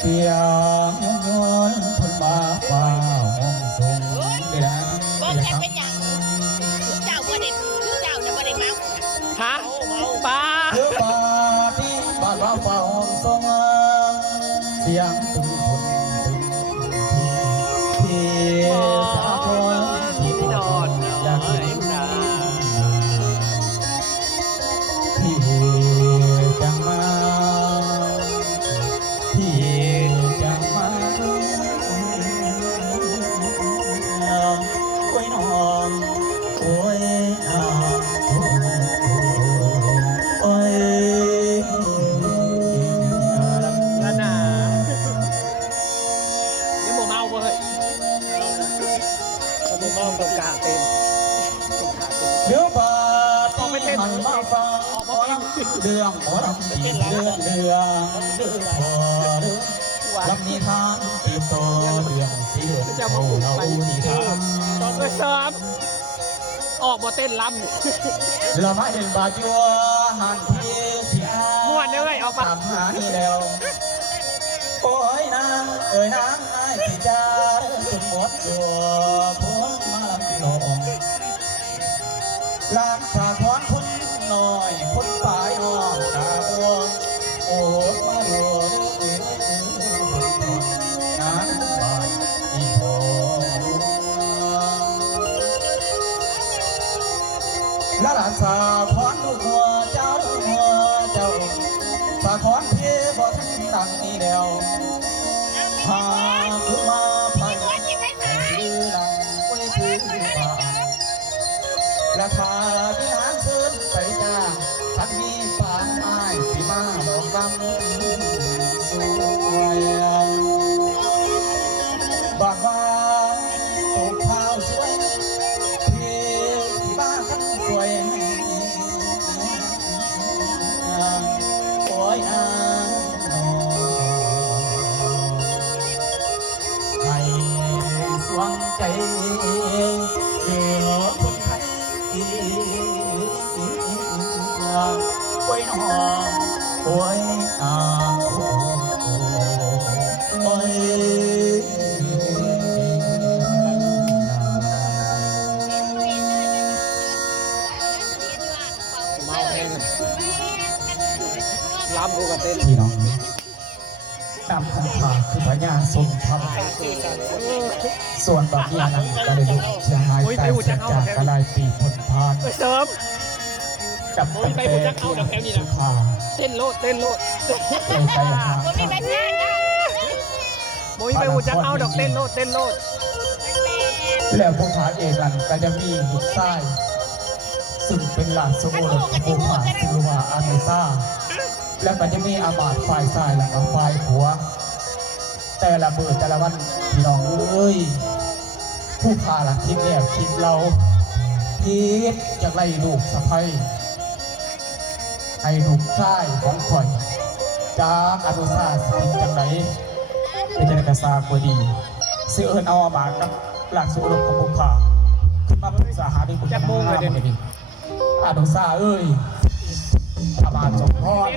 เสียงเงินพันมาฟ้าห้องทรงเดี๋ยวนะบอกแค่เป็นอย่างลูกเจ้าบ่ได้ลูกเจ้าเนี่ยบ่ได้เมาฮะ เต้นลเรามาเห็นบาดยัวหันที่เสียม่วนเด้อเว้ยเอาปะตามหานี่แล้วโอ้ยนางเอ้ยนางไอ้ที่จาจนหมดตัวพวกม ลำกูกับเต้นพี่น้องนำคำพาคือพญาทรงธรรมส่วนบางอย่างนั้นก็ได้ดูเชียงรายใต้เสียจากกระไลปีพนพานไปเสริมกับตั้งแต่ที่สุขาเต้นโลดเต้นโลดไปไปหาบ่มีใบเสียจ้ะโมยไปหูจักเอาดอกเต้นโลดเต้นโลดแล้วพวกขาเองนั้นก็จะมีหินทราย ซึ่งเป็นหลานสมุนของพวกขาชื่อว่าอาเมซ่า แล้วก็จะมีอามาตย์ฝ่ายซ้ายและก็ฝ่ายผัวแต่ละมือแต่ละวันพี่น้องเอ้ยผู้พาหลักคิดแล้วคิดเราคิดจากไล่ลูกสะพ้ยให้ลูกชายของข่อยจากอนุสาสกินจังไหนเป็นจังไดกระซากว่าดีเสือเอินเอาอาบาตกับหลักสุรบของผู้พาขึ้นมาปรึกษาหาดูคุณจะมุ่งเลยเดี๋ยวนี้ อาดองซาเอ้ยพระบาทสมพร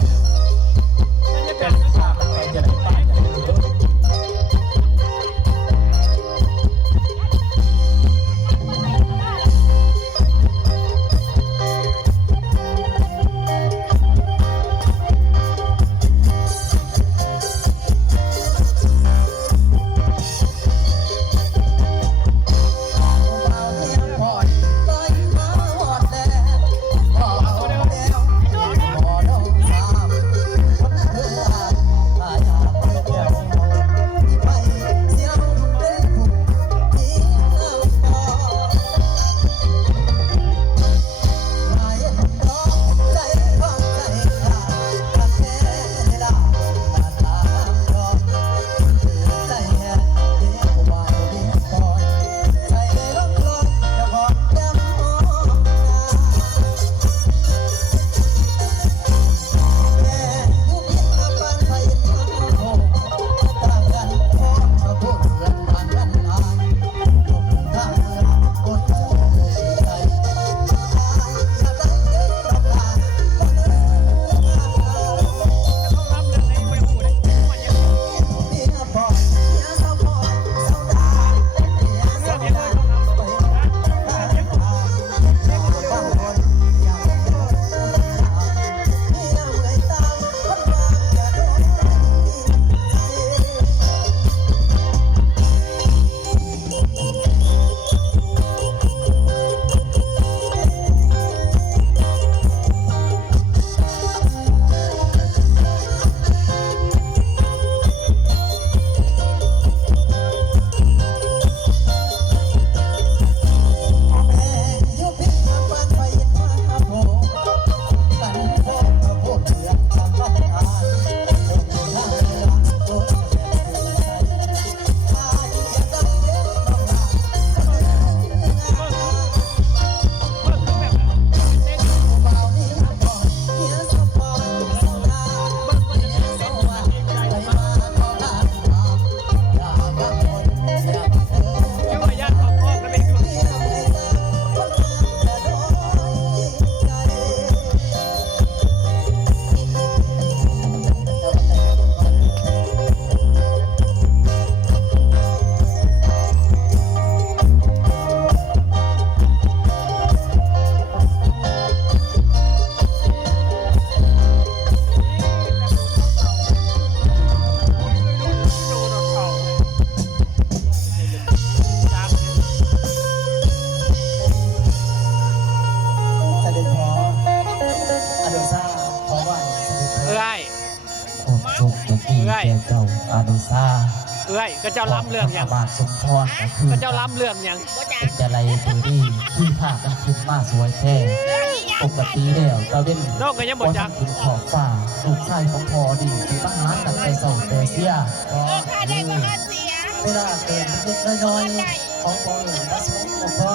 สุขจะดีแก่เจ้าอนุสาเอ้ยก็เจ้าล้ำเรื่องหยังบาทสมพรก็คือก็เจ้าล้ำเรื่องหยังเป็นจะไรคือดีคือภาพกันขึ้นมาสวยแท้ปกติแล้วตะเว้นนอกก็ยังบ่จักขึ้นขอบฟ้าลูกชายของพอดีสิมาหาตั้งแต่เศร้าแต่เสียพอเอ้ยเวลาเกิดนิดๆน้อยๆของพ่ออื่นมาสวยของพ่อ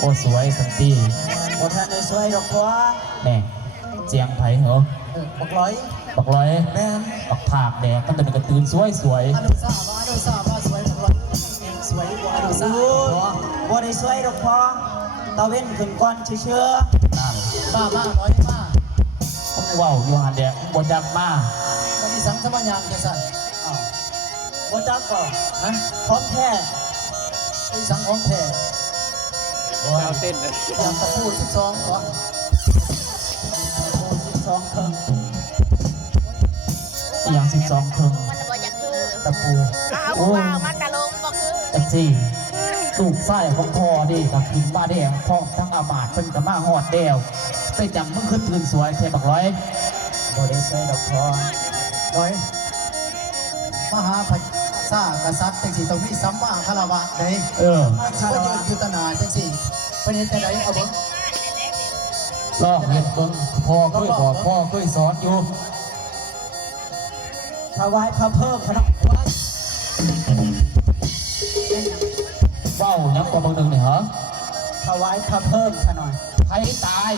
โอ้สวยสันติบ่ทันได้สวยดอกพ่อแน่เจียงไผเหรอเออบักร้อย บักร้อยแม่นบักผากแดงก็เป็นกระตือนสวยสวยอนุสาว่าอนุสาว่าสวยบักร้อยสวยกว่าอนุสาพ่อบ่ได้สวยดอกพ่อตะเว้นขึ้นก่อนเชื่อนั่นๆบ้ามาร้อยมามึงเว้าอยู่หันแดงบ่จักมาบ่มีสังสมัญญางจังซั่นอ้าวบ่จักก่อนฮะของแท้มีสังของแท้โอ้ยเจ้าเต้นเลยอย่างตะพู12ก่อนตะพู12ครึ่ง อหย่างสิบสองครึ่งมันจะบอกอย่างคือตะปูเอาผู้บ่าวมันจะลงบ่คือจังซี่ลูกไส้ของพ่อดิก็ขึ้นมาแดงพร้อมทั้งอามาตย์เพิ่นก็มาฮอดแดวไปจังมึงขึ้นตื่นสวยแท้บักร้อยบริสุทธิ์ดอกพอโดยมหาพษากษัตริย์จังสีต้องมีสัมมาคารวะเด้เออมาสิบ่ยืนอยู่ตนาจังสีเป็นเห็นจังไดเอาเบิ่งลอกเฮ็ดเบิ่งพ่อเคยบอกพ่อเคยสอนอยู่ ถวายพระเพิ่มพระไว้เว้าหยังกว่าเบางหนึงนี่เหรอถวายพระเพิ่มขะหน่อยไผตาย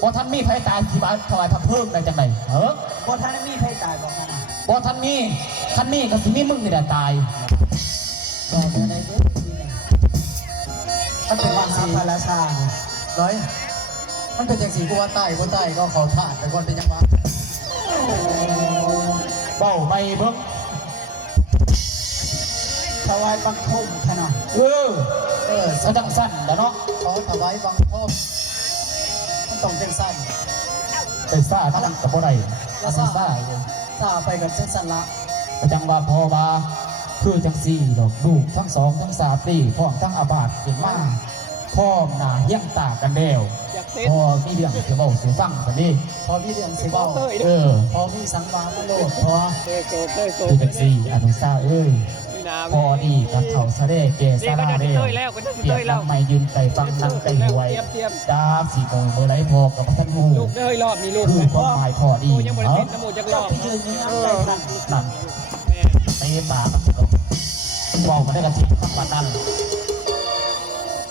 บ่ทันมีไผตายที่บ้านถวายพระเพิ่มได้จังไดเฮ้อบ่ท่านมีไผตายบ่ขะหน่อยบ่ทันมีคันมีก็สิมีมึงนี่แหละตายบอกได้ได้เด้อทีนี้มันเป็นวันสัพพะราชาเนี่ยร้อยมันเป็นจังสีกูว่าตายบ่ตายก็เขาถาดไปก่อนเป็นยังวะ เว้าไม่เบิ่งถวายบังคมขะหน่อยเออเออซะจังสั้นแหล้วเนาะขอถวายบังคมมันต้องเป็นสั้นไปซ่าทั้งกับบ่ได้อาซ่าซ่าอยู่ถ้าไปกับเส้นสันละก็จังว่าพ่อว่าคือจังซี่ดอกลูกทั้งสองทั้งสามปีพร้อมทั้งอาบาดขึ้นมาพร้อมหน้าเฮี้ยงตากันแล้วอยาก เต้นพอมีเรื่องสิเว้าสิฟังกันดิพอมีเรื่องสิบอเบ้ากเต้ยเอเด้ออพอมีสังวามาโลดพอเต้ยโซเต้ยโซคือจังซี่อนุสาเอ้ยนี่นาพอดีกับเขาซะเด้แก่ซะนี่ก็ลาจะเด้เต้ยแล้วก็จะเปรียเต้บยแล้นัวงไม่ยืนไก่ฟังนั่งไก่หวยเตรียมเตรียมดาบสีโมงเมื่อไรพอกับท่านหูลูกเต้ยรอบนี้ลูกคือความหมายพอดีโอ้ยังบ่ได้เอ้าเต้นน้ำมูกจักรเจ้าอบไปยืนอยังไงใจทันนั่นแม่เตะปากมันก็บอกมาได้กระทิงข้างปานนั้น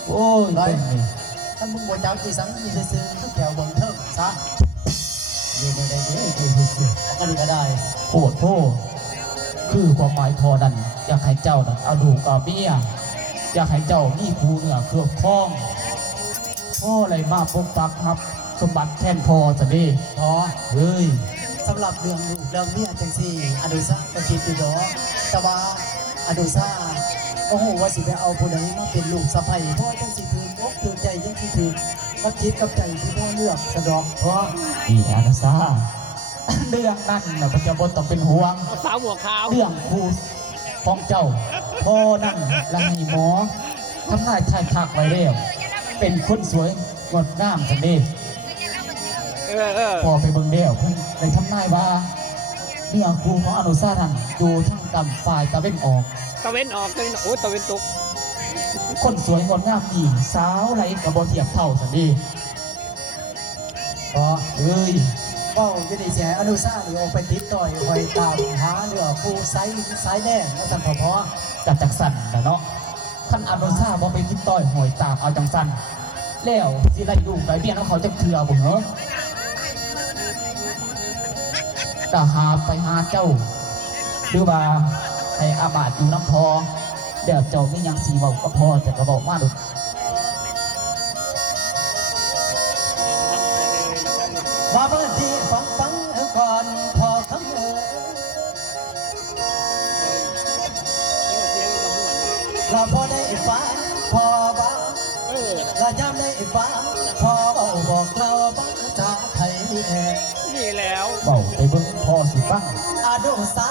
โอ้ย เต้นนี่ท่านมึงบ่เจ้าจีสังมีซื่อๆคือแถวเบนเทิงซะยืนได้เด้อจีซื่อๆก็นี่ก็ได้โคตรโทษคือความหมายพอนั้นอยากให้เจ้านั้นเอาดูกเอาเมียอยากให้เจ้ามีภูเหนือเครือบคล้องพ่ออะไรมาพบปักครับ สมบัติแทนพอจะดีพอเฮ้ยสำหรับเรื่องลูกเรื่องเมียจังซี่อดุซาก็คิดอยู่ดอกแต่ว่าอดุซา โอ้โหว่าสิไปเอาผู้ใดมาเป็นลูกสะใภ้เพราะจังสิถือกถือใจจังสิถือกับคิดกับใจที่พ่อเลือกสะดอกเพราะดีอานาซาเรื่องนั้นนะพระเจ้าบนต้องเป็นห่วงเอาสาวหัวขาว เรื่องครูของเจ้าพ่อนั่นและให้หมอทำนายทายทักไว้แล้วเป็นคนสวยงดงามสันเดีเออเออพอไปเบิ่งเดียวเพิ่นได้ทำนายว่าเนี่ยครูของอนุสาทันอยู่ทั้งกำฝ่ายตะเว้นออก ตะเว้นออกตะเว้นโอ้ยตะเว้นตกคนสวยงดงามดีสาวไรกับบเทียบเท่าสันเดีเพราะเอ้ยก็จะได้เสียอนุสาหรือออกไปติดต่อยคอยตามหาเรื่องผู้ไซส์ไซส์แน่แล้วสั่นพอพอจัดจักสันนะเนาะท่านอนุสาบ่ไปคิดต้อยหอยตามเอาจังสันแล้วสิไล่ลูกไล่เบี้ยน้องเขาจะเถื่อบ่เหรอตาหาไปหาเจ้าหรือว่า ให้อาบาดอยู่น้ำพอเดี๋ยวเจ้าไม่ยังสีเบาก็พอจะกระบอกมาดูว่าเมื่อที่ฟังฟังเออก่อนพอคำเออเสียงอีตะม่วนเราพอได้ฟังพอบ้าเออเราจำได้ฟังพอเบาบอกเราบ้าจะไทยแน่นี่แล้วเบาไปเบิ่งพอสิฟังอาดุสา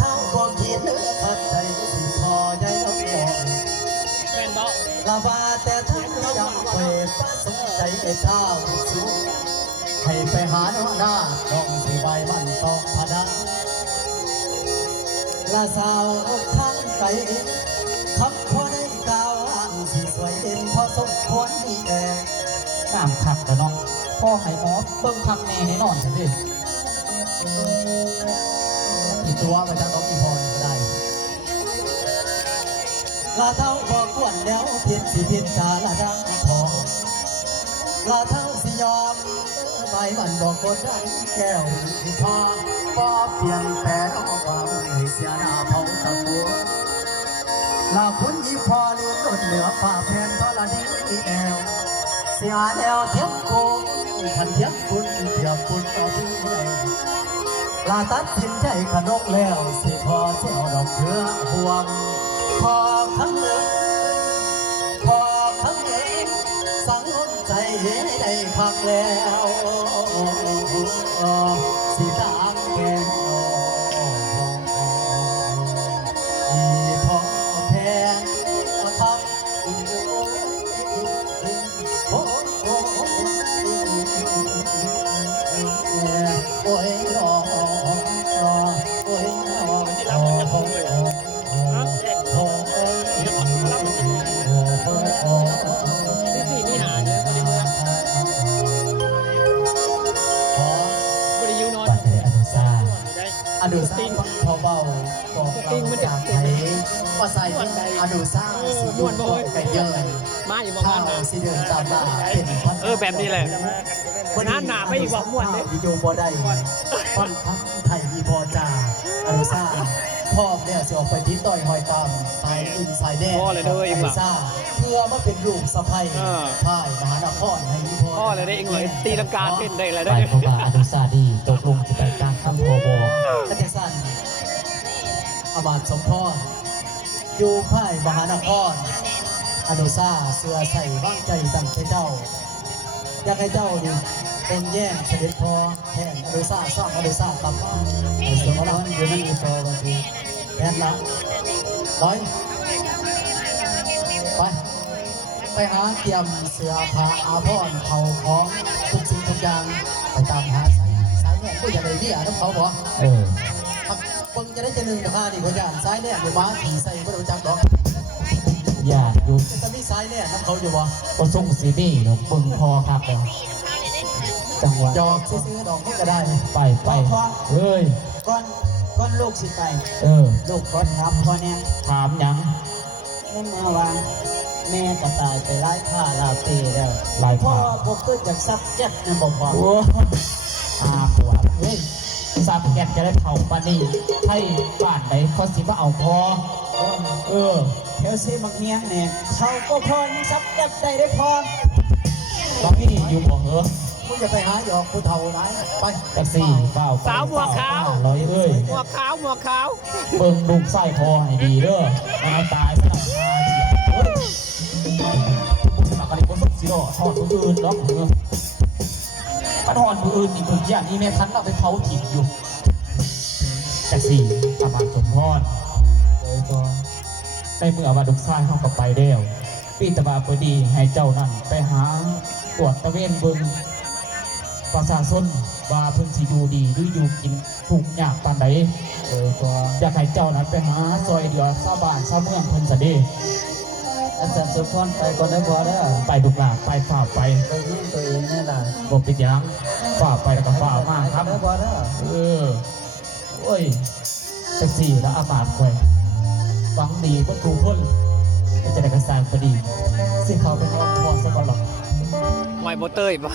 ทา งพวกคิดเนื้อพักใจสิพอใจเอาบอกแม่นบ่ลาว่าแต่ทั้งจำเวทประสงใจเท่าสูงให้ไปหาหน้าหน้าดองสีใบมันตอกพนังลาสาวทั้งไก่คำพอได้กล่าวอ้างสีสวยเด่นพอสมควรมีแดงน้ำขัดกันเนาะพ่อให้หมอเบิ่งคักแน่แน่นอนจังดิตัวมาจากน้อง ลาเท่าบอกกวนแล้วเพียนสิเพียนจาละดังทองลาเท่าสิยอมใบมันบอกกดดันแก้วที่พาปอเปลี่ยนแปลงความให้เสียหน้าเผาตะบัวลาคุณอีพอลืมต้เหนือฝ่าแผ่นทอละนี้อีแอวเสียแนวเทียมโกงพันเทียมคุณเทียมคุณต่อพี่ใหญ่ลาตัดสินใจขนกแล้วสิพอเที่ยวดอกเพื่อห่วงพอ ได้พักแล้ว ตามมาเป็นพันเออแบบนี้แหละวันนั้นหนาไปอีกบอกม่วนเลยวิดีโอบ่ได้ฟันพักไทยอีพอจ่าอดูซ่าพ่อเนี่ยสิออกไปทิ้งต่อยหอยตามสายอินสายแดงอดูซ่าเพื่อมาเป็นลูกสะใภ้พ่ายมหานครให้อีพอพ่อเลยได้เองเลยตีลังกาเต้นได้เลยไปได้เพราะว่าอนุสาดีตกลงจะไปกลางคำพอบออาจารย์สันอาบาตสมพรอยู่พ่ายมหานคร อนุซาเสือใส่ว่างใจตั้งใจเจ้า อยากให้เจ้านี่เป็นแย่งเสด็จพอแทนอนุซาสร้างอนุซากลับมาในสมรภูมิอยู่นั่นอีกต่อบางทีแทนละร้อยไปไปหาเตรียมเสื้อผ้าอาภรณ์เขาของทุกสิ่งทุกอย่างไปตามหาสายสายเนี่ยก็อย่าได้เบี้ยน้ำเขาบอกเออพักเบิ่งจะได้จะหนึ่งกับห้าดีกว่าอย่างซ้ายเนี่ยเดี๋ยวม้าขี่ใส่ก็รู้จักดอก อย่าอยู่แต่ตอนนี้ซ้ายเนี่ยน้ำเขาอยู่บ่ก็ส่งซีนี่เนาะเบิ่งพอครับเนาะจังหวะดอกซื้อๆดอกมันก็ได้ไปไปเอ้ยก่อนก่อนลูกสิไป เออ ลูกก่อนครับพ่อเนี่ยถามหยังในเมื่อวานแม่ก็ตายไปไล่ฆ่าลาตีแล้วหลายพ่อข่าวบ่ขึ้นจากซับแจ็คนะบอกพ่อโอ้อาปวดเฮ้ยซาบแกนจะได้เผาปานนี่ให้บ้านไหนเขาสิมาเอาพอเออ เทวซีมักเฮียงเนี่ยเขาก็พอยังซับแจ็คได้ได้พอตอนนี้อยู่บ่เหรอมึงจะไปหาหยอกผู้เฒ่าไหนไปจักสี่เปล่าสาวหมวกขาวร้อยเอ้ยหมวกขาวหมวกขาวเบิ่งลูกไส้พอให้ดีเด้อมันเอาตายซะหน่อยตายเสียเฮ้ยผู้สมัครอะไรก็สุดสิโร่ทอดผู้อื่นเนาะเออถ้าทอดผู้อื่นนี่เพิ่งอย่างนี้แม่คันเอาไปเผาถิ่นอยู่จักสี่อาบานสมพรเลยก็ ในเมื่ออาบาดุกไส้เข้ากับไปเด้วปีตะบาพอดีให้เจ้านั่นไปหาตรวจตะเวนเบิ่งประชาชนว่าเพิ่นสิอยู่ดีหรืออยู่กินถูกข์ยากปานใดเออก็อยากให้เจ้านั้นไปหาซอยเหลือชาวบ้านชาวเมืองเพิ่นซะเด้อาจารย์สุพรไปก่อนได้พอแล้วไปดุกหลาไปฝ่าไปไปยิงตัวเองนี่ล่ะบ่เป็นหยังฝ่าไปแล้วก็ฝ่ามาครับได้พอแล้วเออโอ้ยจักสี่แล้วอาบาดควย หวังดีก็ถูกคนก็จะได้กระสางพอดีสิเขาไปนอนพอซะก่อลหรอกไหวโมเตอร์ปะ